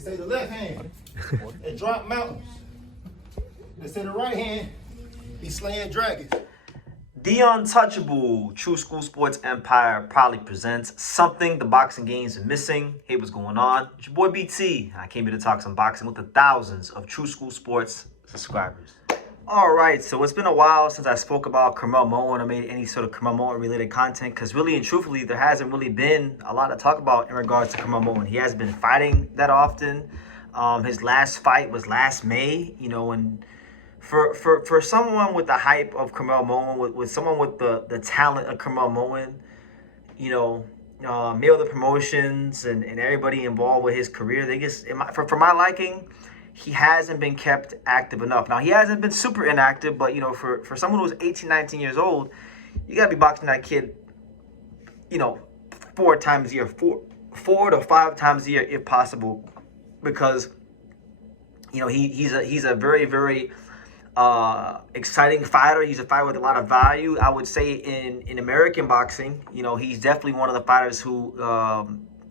They say the left hand, it drop mountains. They say the right hand, be slaying dragons. The Untouchable True School Sports Empire proudly presents something the boxing games are missing. Hey, what's going on? It's your boy BT. I came here to talk some boxing with the thousands of True School Sports subscribers. All right, so it's been a while since I spoke about Curmel Moton or made any sort of Curmel Moton related content because really and truthfully, there hasn't really been a lot to talk about in regards to Curmel Moton. He hasn't been fighting that often. His last fight was last May, and for someone with the hype of Curmel Moton, with someone with the talent of Curmel Moton, Mayweather Promotions and everybody involved with his career, they just, for my liking, he hasn't been kept active enough. Now, he hasn't been super inactive, but, for someone who's 18, 19 years old, you got to be boxing that kid, 4 times a year, four to 5 times a year if possible, because, he's a very, very exciting fighter. He's a fighter with a lot of value. I would say in American boxing, he's definitely one of the fighters who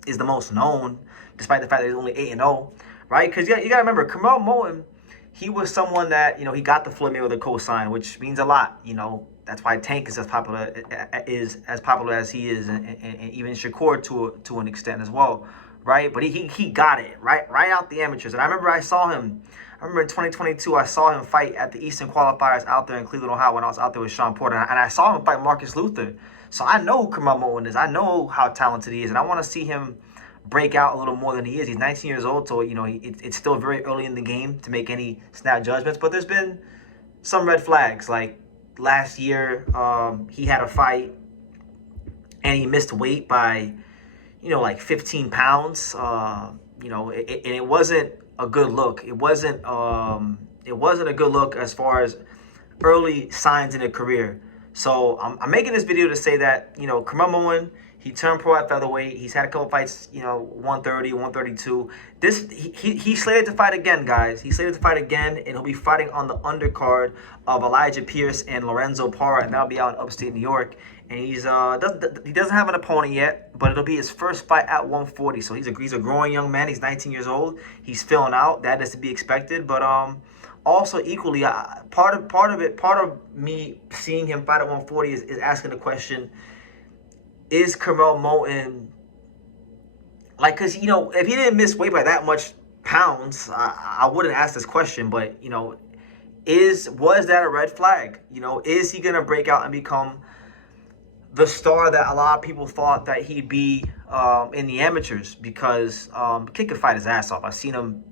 is the most known, despite the fact that he's only 8-0. Right? Because you got to remember, Curmel Moton, he was someone that, he got the Floyd Mayweather cosign, which means a lot. That's why Tank is as popular as he is, and even Shakur to an extent as well. Right? But he got it right out the amateurs. And I remember in 2022, I saw him fight at the Eastern Qualifiers out there in Cleveland, Ohio, when I was out there with Sean Porter. And I saw him fight Marcus Luther. So I know who Curmel Moton is. I know how talented he is. And I want to see him break out a little more than he is. He's 19 years old, so it's still very early in the game to make any snap judgments. But there's been some red flags. Like last year, he had a fight and he missed weight by, like 15 pounds. And it wasn't a good look. It wasn't a good look as far as early signs in a career. So I'm making this video to say that Curmel Moton, he turned pro at featherweight. He's had a couple fights, 130, 132. He's slated to fight again, guys. He's slated to fight again, and he'll be fighting on the undercard of Elijah Pierce and Lorenzo Parra, and that'll be out in upstate New York. And he doesn't have an opponent yet, but it'll be his first fight at 140. So he's a growing young man. He's 19 years old. He's filling out. That is to be expected. But also equally, part of me seeing him fight at 140 is asking the question: is Curmel Moton, because, if he didn't miss weight by that much pounds, I wouldn't ask this question, but, was that a red flag? Is he going to break out and become the star that a lot of people thought that he'd be in the amateurs? Because kid could fight his ass off. I've seen him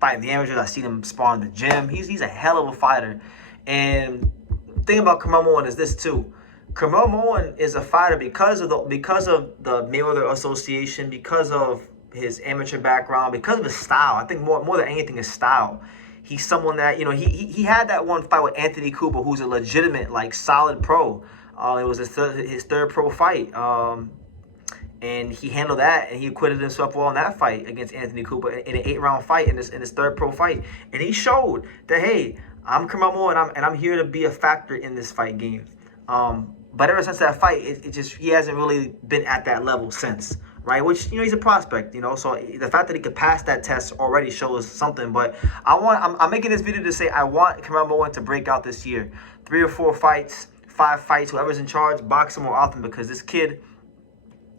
fight in the amateurs. I've seen him spar in the gym. He's a hell of a fighter. And the thing about Curmel Moton is this, too. Curmel Moton is a fighter because of the Mayweather Association, because of his amateur background, because of his style. I think more than anything, his style. He's someone that, he had that one fight with Anthony Cooper, who's a legitimate, solid pro. It was his third pro fight. And he handled that, and he acquitted himself well in that fight against Anthony Cooper in an 8-round fight in his third pro fight. And he showed that, hey, I'm Curmel Moton, and I'm here to be a factor in this fight game. But ever since that fight, he hasn't really been at that level since, right? Which, he's a prospect, so the fact that he could pass that test already shows something. But I'm making this video to say I want Curmel Moton to break out this year. 3 or 4 fights, 5 fights, whoever's in charge, box him more often, because this kid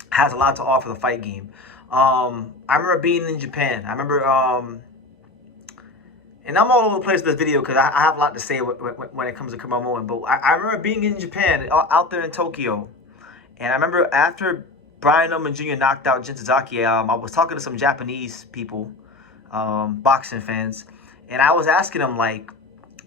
has a lot to offer the fight game. I remember being in Japan. I remember, and I'm all over the place with this video because I have a lot to say when it comes to Curmel Moton. But I remember being in Japan, out there in Tokyo. And I remember after Brian Ullman Jr. knocked out Jintozaki, I was talking to some Japanese people, boxing fans. And I was asking them,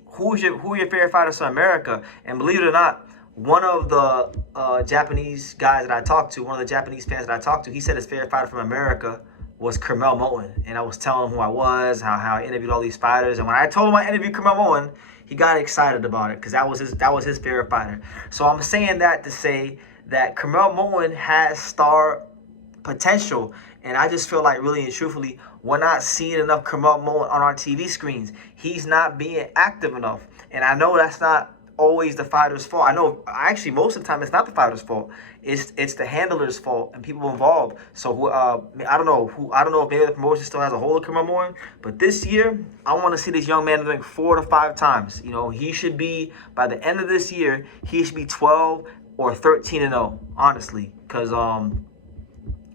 who are your favorite fighters from America? And believe it or not, one of the Japanese guys that I talked to, one of the Japanese fans that I talked to, he said his favorite fighter from America was Curmel Moton. And I was telling him who I was, how I interviewed all these fighters. And when I told him I interviewed Curmel Moton, he got excited about it because that was his favorite fighter. So I'm saying that to say that Curmel Moton has star potential. And I just feel like, really and truthfully, we're not seeing enough Curmel Moton on our TV screens. He's not being active enough. And I know that's not always the fighter's fault. I know actually most of the time it's not the fighter's fault. It's the handler's fault and people involved. So I don't know if maybe the promotion still has a hold of Curmel Moton, but this year I want to see this young man in the ring 4 to 5 times. You know, he should be, by the end of this year, he should be 12 or 13-0, honestly, because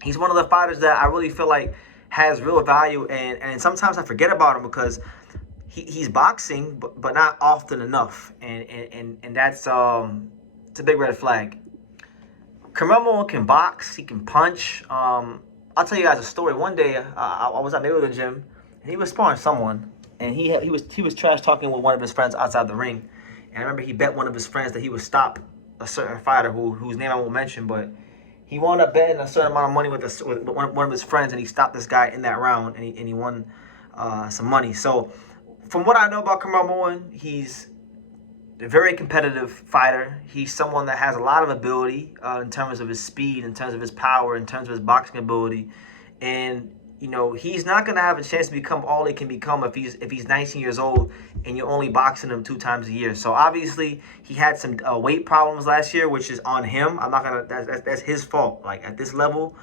he's one of the fighters that I really feel like has real value, and sometimes I forget about him because he's boxing, but not often enough, and that's it's a big red flag. Curmel Moton can box, he can punch. I'll tell you guys a story. One day I was at Mayweather gym, and he was sparring someone, and he was trash talking with one of his friends outside the ring, and I remember he bet one of his friends that he would stop a certain fighter whose name I won't mention, but he wound up betting a certain amount of money with one of his friends, and he stopped this guy in that round, and he won some money. So from what I know about Curmel Moton, he's a very competitive fighter. He's someone that has a lot of ability in terms of his speed, in terms of his power, in terms of his boxing ability, and you know, he's not going to have a chance to become all he can become if he's 19 years old and you're only boxing him 2 times a year. So obviously he had some weight problems last year, which is on him. I'm not gonna. That's his fault. Like at this level,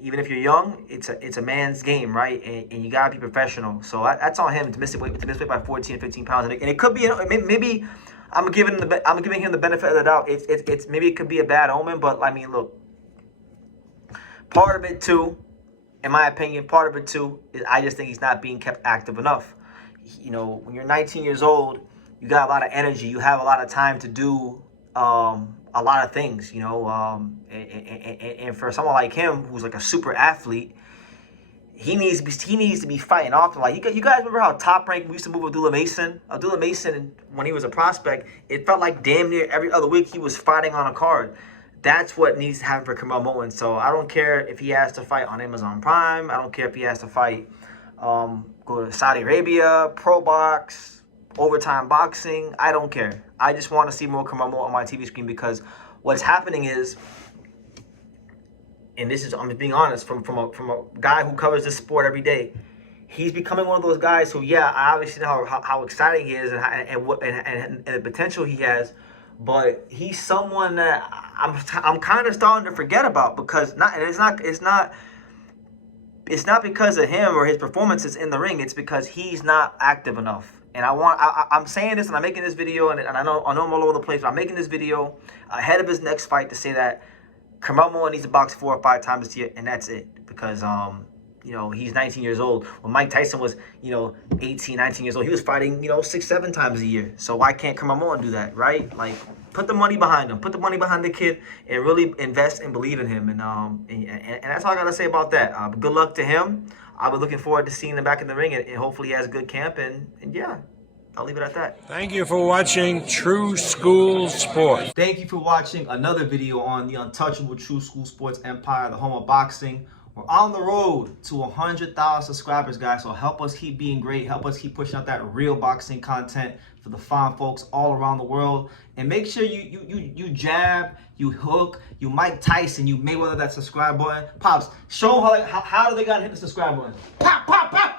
even if you're young, it's a man's game, right? And you gotta be professional. So that's on him to miss weight by 14, 15 pounds. And it could be, maybe I'm giving him the benefit of the doubt. It's maybe it could be a bad omen, but I mean, look, part of it too. In my opinion, part of it too is I just think he's not being kept active enough. You know, when you're 19 years old, you got a lot of energy. You have a lot of time to do a lot of things. You know, and for someone like him, who's like a super athlete, he needs to be fighting often. Like you guys remember how Top Rank we used to move Abdullah Mason? Abdullah Mason, when he was a prospect, it felt like damn near every other week he was fighting on a card. That's what needs to happen for Curmel Moton. So I don't care if he has to fight on Amazon Prime. I don't care if he has to fight, go to Saudi Arabia, Pro Box, Overtime Boxing. I don't care. I just want to see more Curmel Moton on my TV screen because what's happening is, and this is, I'm being honest, from a guy who covers this sport every day, he's becoming one of those guys who, yeah, I obviously know how exciting he is and the potential he has. But he's someone that I'm kind of starting to forget about because it's not because of him or his performances in the ring. It's because he's not active enough. And I'm saying this and I'm making this video and I know I'm all over the place. But I'm making this video ahead of his next fight to say that Curmel Moton needs to box 4 or 5 times this year, and that's it. Because you know, he's 19 years old. When Mike Tyson was, 18, 19 years old, he was fighting, 6, 7 times a year. So why can't Curmel Moton do that, right? Like, put the money behind him. Put the money behind the kid and really invest and believe in him. And that's all I got to say about that. Good luck to him. I'll be looking forward to seeing him back in the ring, and hopefully he has a good camp. And yeah, I'll leave it at that. Thank you for watching True School Sports. Thank you for watching another video on the untouchable True School Sports empire, the home of boxing. We're on the road to 100,000 subscribers, guys. So help us keep being great. Help us keep pushing out that real boxing content for the fine folks all around the world. And make sure you jab, you hook, you Mike Tyson, you Mayweather that subscribe button. Pops, show them how they got to hit the subscribe button. Pop, pop, pop.